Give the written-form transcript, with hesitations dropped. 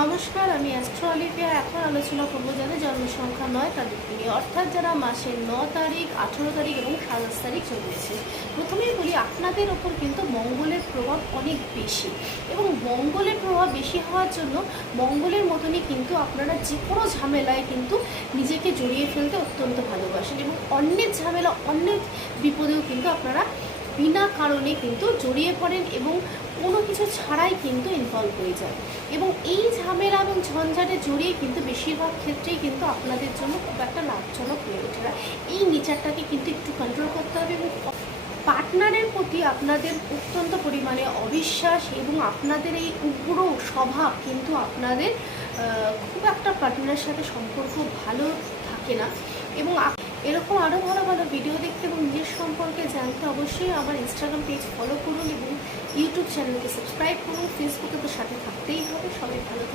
নমস্কার, আমি astro Olivia. এখন আলোচনা করবো যাদের জন্মসংখ্যা 9 তারিখ নিয়ে, অর্থাৎ যারা মাসের 9 তারিখ, 18 তারিখ এবং 27 তারিখ জন্মেছে। প্রথমেই বলি, আপনাদের ওপর কিন্তু মঙ্গলের প্রভাব অনেক বেশি, এবং মঙ্গলের প্রভাব বেশি হওয়ার জন্য মঙ্গলের মতনই কিন্তু আপনারা যে কোনো ঝামেলায় কিন্তু নিজেকে জড়িয়ে ফেলতে অত্যন্ত ভালোবাসেন, এবং অন্যের ঝামেলা, অন্যের বিপদেও কিন্তু আপনারা বিনা কারণে কিন্তু জড়িয়ে পড়েন এবং কোনো কিছু ছাড়াই কিন্তু ইনভলভ হয়ে যায়। এবং এই ঝামেলা এবং ঝঞ্ঝাটে জড়িয়ে কিন্তু বেশিরভাগ ক্ষেত্রেই কিন্তু আপনাদের জন্য খুব একটা লাভজনক হয়ে ওঠে না। এই নেচারটাকে কিন্তু একটু কন্ট্রোল করতে হবে, এবং পার্টনারের প্রতি আপনাদের অত্যন্ত পরিমাণে অবিশ্বাস এবং আপনাদের এই উগ্র স্বভাব কিন্তু আপনাদের খুব একটা পার্টনারের সাথে সম্পর্ক ভালো থাকে না। এবং এরকম আরও ভালো ভালো ভিডিও দেখতে এবং নিজের সম্পর্কে জানতে অবশ্যই আমার ইনস্টাগ্রাম পেজ ফলো করুন এবং ইউটিউব চ্যানেলকে সাবস্ক্রাইব করুন। ফেসবুকে তো সাথে থাকতেই হবে। সবাই ভালো থাকুন।